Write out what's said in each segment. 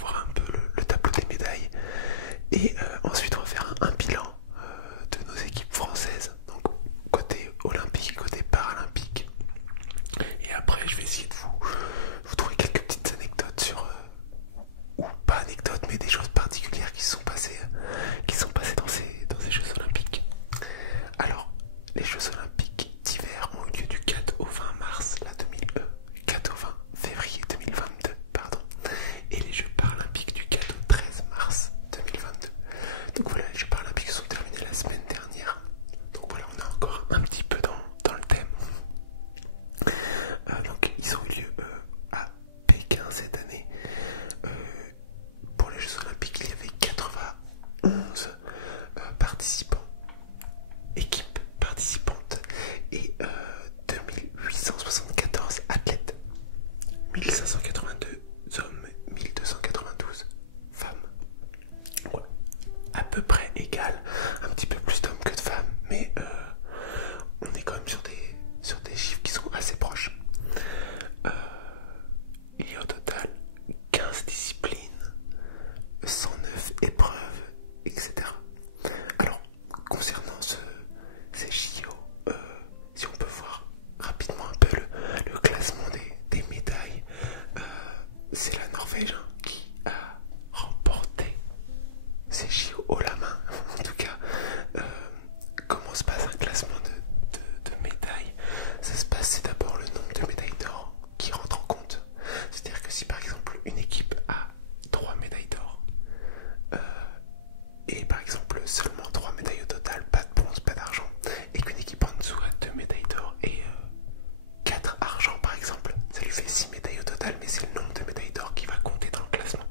voir un peu le tableau des médailles. Et ensuite on va faire un bilan de nos équipes françaises, donc côté olympique, côté paralympique. Et après je vais essayer de vous trouver quelques petites anecdotes sur, ou pas anecdotes, mais des choses particulières qui sont passées dans ces Jeux Olympiques. Alors, les Jeux Olympiques d'hiver ont eu lieu du 4 au 20 mars, 4 au 20 février 2022, pardon, et les Jeux Paralympiques du 4 au 13 mars 2022. Donc voilà, les Jeux Paralympiques sont terminés la semaine dernière. Donc voilà, on est encore un petit peu dans le thème. Donc ils ont eu lieu à Pékin cette année. Pour les Jeux Olympiques, il y avait 91 participants, équipes participantes, et 2874 athlètes, 1582 hommes, 1292 femmes. Ouais. À peu près égal, un petit peu plus d'hommes que de femmes, mais on est quand même sur des chiffres qui sont assez proches. Il y a au total 15 disciplines, 109 épreuves, etc. Alors, concernant ces JO, si on peut voir rapidement un peu le classement des médailles, c'est la Norvège qui a remporté ces JO haut la main. En tout cas, comment se passe un classement de médailles? Ça se passe, c'est d'abord le nombre de médailles d'or qui rentre en compte. C'est-à-dire que si par exemple une équipe a 3 médailles d'or, et par exemple seulement 3 médailles au total, pas de bronze, pas d'argent, et qu'une équipe en dessous a 2 médailles d'or et 4 argent par exemple, ça lui fait 6 médailles au total, mais c'est le nombre de médailles d'or qui va compter dans le classement.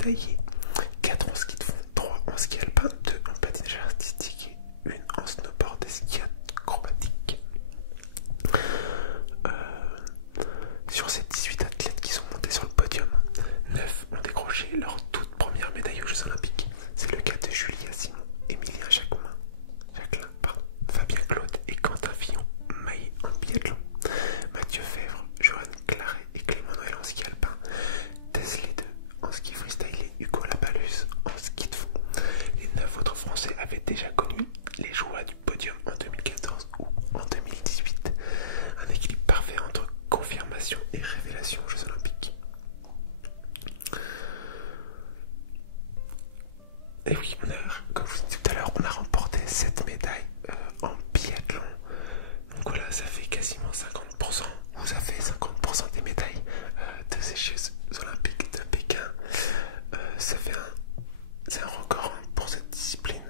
médaillés, 4 en ski de fond, 3 en ski alpin, 2 en patinage artistique et 1 en snowboard et ski acrobatique. Sur ces 18 athlètes qui sont montés sur le podium, 9 ont décroché leur toute première médaille aux Jeux Olympiques. C'est le cas de Julia Simon, Émilien Jacquelin, Fabien Claude et Quentin Fillon, maillés en biathlon. Mathieu Fèvre, Johan Claret et Clément Noël en ski alpin. Tesla 2 en ski freestyle et Hugo Lapalus en ski de fond. Les 9 autres Français avaient déjà connu les joies du podium en 2014 ou en 2018. Un équilibre parfait entre confirmation et révélation aux Jeux Olympiques. Et oui, comme je vous disais tout à l'heure, on a remporté 7 médailles en biathlon. Donc voilà, ça fait quasiment 50%, ou ça fait 50% des médailles de ces Jeux Olympiques de Pékin. C'est un record pour cette discipline.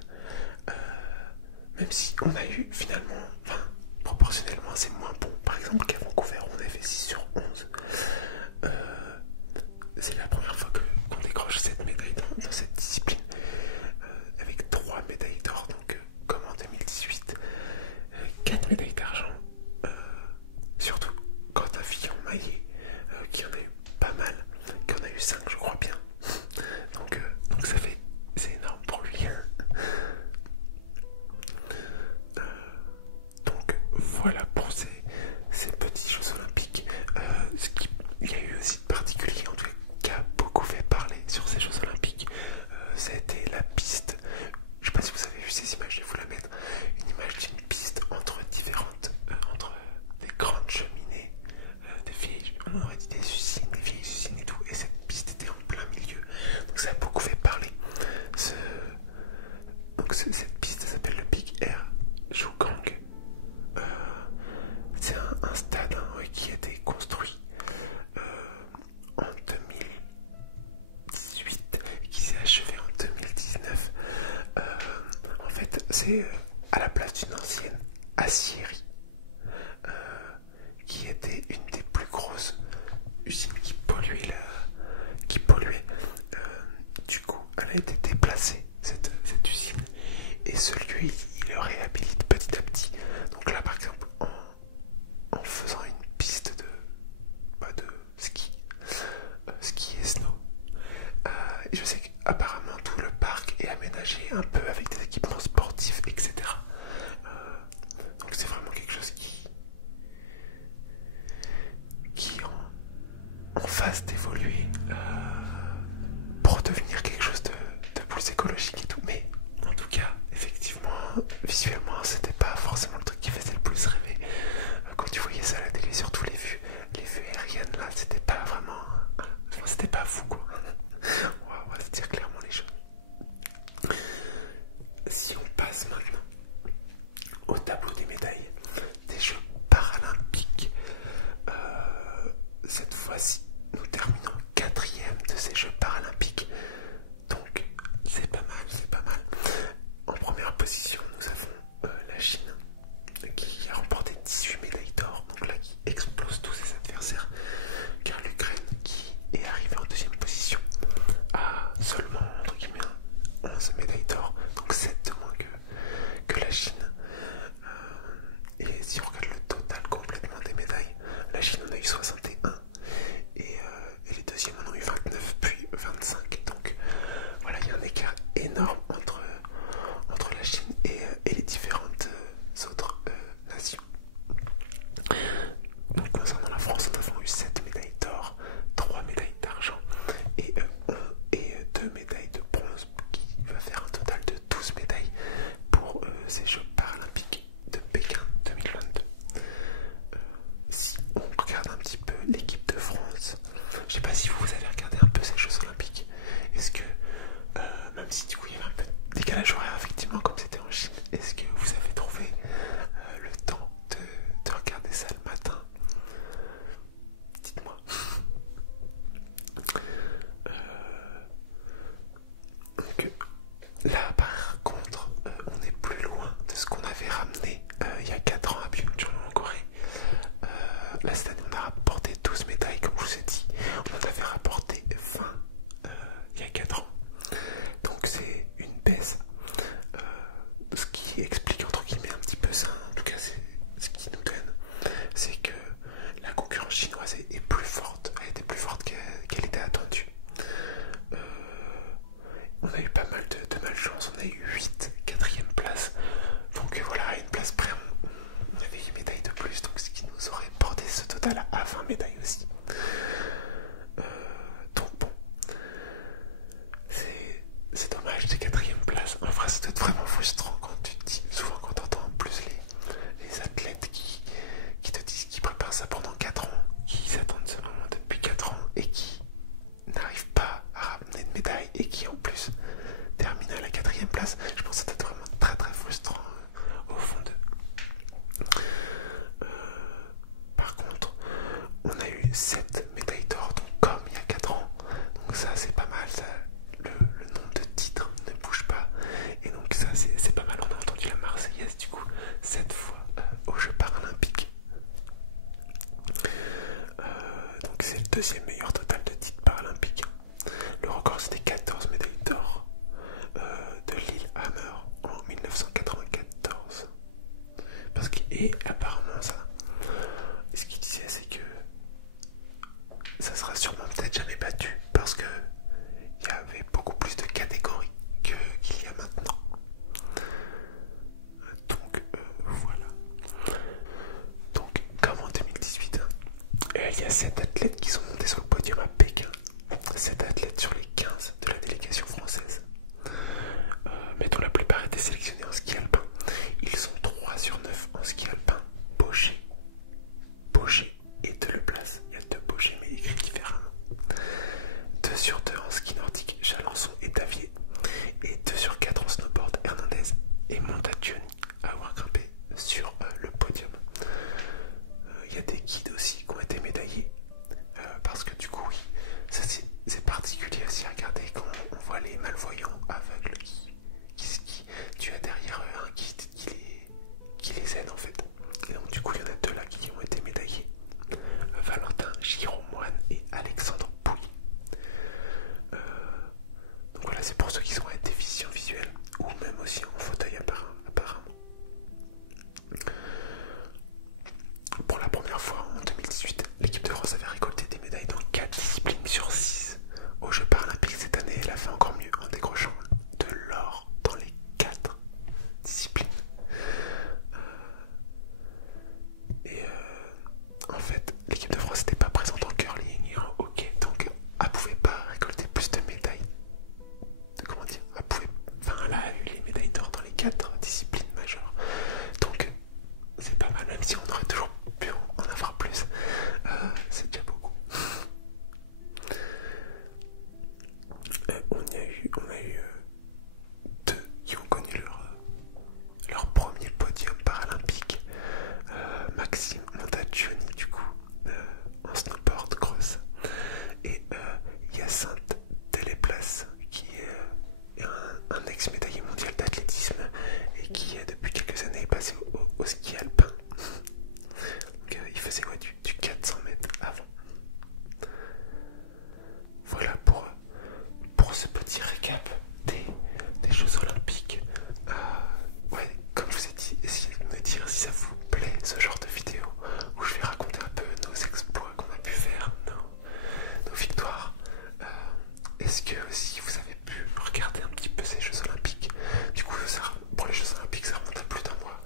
Même si on a eu finalement, proportionnellement, c'est moins bon. Par exemple, qu'à Vancouver, on a fait 6 sur 11. C'est la première fois qu'on décroche cette médaille dans cette discipline. Avec 3 médailles d'or, donc comme en 2018. 4 médailles d'argent. Surtout Quentin Fillon maillé, qui en a eu pas mal, qui en a eu 5 je crois bien. Donc c'est énorme pour lui. Donc voilà pour ces petits Jeux Olympiques. Il y a eu aussi de particulier, en tout cas, qui a beaucoup fait parler sur ces Jeux Olympiques. Ça a été la piste. Je sais pas si vous avez vu ces images, je vais vous la mettre. Une image d'une piste entre des grandes cheminées, on aurait dit des vieilles usines et tout. Et cette piste était en plein milieu. Donc ça a beaucoup fait parler. Cette piste s'appelle le Big Air Jougang. C'est un stade qui a été construit en 2018 et qui s'est achevé en 2019. En fait, c'est à la place d'une ancienne aciérie qui était une des plus grosses usines qui polluait. Du coup, elle a été déplacée, cette usine, et ce lieu, il le réhabilite petit à petit. Donc là, par exemple, en faisant une piste de ski, ski et snow. Et je sais qu'apparemment tout le parc est aménagé un peu avec des équipements sportifs, etc. Donc c'est vraiment quelque chose qui en phase d'évoluer pour devenir quelque chose de plus écologique et tout. Mais en tout cas, effectivement, on a eu pas mal de malchance, on a eu 8 quatrième place. Donc voilà, à une place près, on avait une médaille de plus, donc ce qui nous aurait porté ce total à 20 médailles aussi. Donc bon, c'est dommage, des quatrième place. En vrai, ça doit être vraiment frustrant quand tu te dis, souvent quand tu entends en plus les athlètes qui te disent qu'ils préparent ça pendant 4 ans, qui s'attendent ce moment depuis 4 ans et qui n'arrivent pas à ramener de médaille et qui en plus terminent à la quatrième place. Je pense que ça doit être vraiment très très frustrant au fond d'eux. Par contre, on a eu 7 médailles d'or, donc comme il y a 4 ans. Donc ça c'est pas mal, ça, le nombre de titres ne bouge pas. Et donc ça c'est pas mal, on a entendu la Marseillaise du coup 7 fois aux Jeux paralympiques. Donc c'est le deuxième meilleur total de titres paralympiques. Le record c'était 14 médailles d'or de Lillehammer en 1994. Et apparemment ça, ce qu'il disait c'est que ça sera sûrement peut-être jamais battu parce que il y avait beaucoup plus de catégories qu'il y a maintenant. Donc voilà. Donc comme en 2018, il y a 7 athlètes qui sont montés sur le podium à Pékin. 7 athlètes sur les 15 de la délégation française. Mais dont la plupart étaient sélectionnés en ski alpin. Ils sont 3 sur 9 en ski alpin. Baucher et Deleplace. Il y a 2 Baucher mais écrits différemment. 2 sur 2 en ski nordique, Chalençon et Davier. Et 2 sur 4 en snowboard, Hernandez et Montagioni à avoir grimpé sur le podium. Il y a des guides aussi qui ont été médaillés. Parce que du coup, oui, ça c'est particulier aussi à regarder quand on voit les malvoyants aveugles qui skient. Tu as derrière eux un guide qui les aide en fait. Et donc du coup, il y en a 2 là qui ont été médaillés. Valentin Giromoine et Alexandre Pouille. Donc voilà, c'est pour ceux qui sont à déficience visuelle ou même aussi en fauteuil apparemment. Pour la première fois en 2018, l'équipe de France avait récolté des médailles dans 4 disciplines sur 6. Aux Jeux paralympiques cette année, elle a fait encore mieux en décrochant de l'or dans les 4 disciplines. En fait, l'équipe de France n'était pas présente en curling et en hockey, donc elle pouvait pas récolter plus de médailles. Comment dire, elle a eu les médailles d'or dans les 4 disciplines majeures. Donc c'est pas mal, même si on aurait toujours pu en avoir plus. C'est déjà beaucoup. On a eu 2 qui ont connu leur premier podium paralympique. Maxime Montagioni du coup en snowboard cross et Hyacinthe Deleplace qui est un ex-médaillé mondial d'athlétisme et qui depuis quelques années est passé au ski alpin. Donc il faisait du 400 mètres avant. Voilà pour ce petit récap des Jeux Olympiques. Ouais, comme je vous ai dit, essayez de me dire si ça vous plaît ce genre de vidéo où je vais raconter un peu nos exploits qu'on a pu faire, nos victoires. Est-ce que aussi vous avez pu regarder un petit peu ces Jeux Olympiques? Du coup, pour les Jeux Olympiques, ça remonte à plus d'1 mois.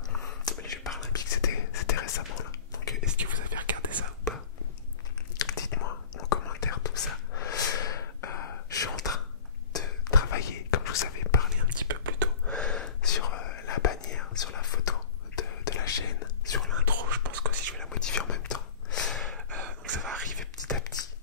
Mais les Jeux Paralympiques, c'était récemment là. Donc, est-ce que vous avez regardé ça ou pas? Dites-moi en commentaire tout ça. Je suis en train de travailler, comme je vous avais parlé un petit peu plus tôt, sur la bannière, sur la photo de la chaîne, sur l'intro. Je pense qu'aussi je vais la modifier en même temps. Donc ça va arriver petit à petit.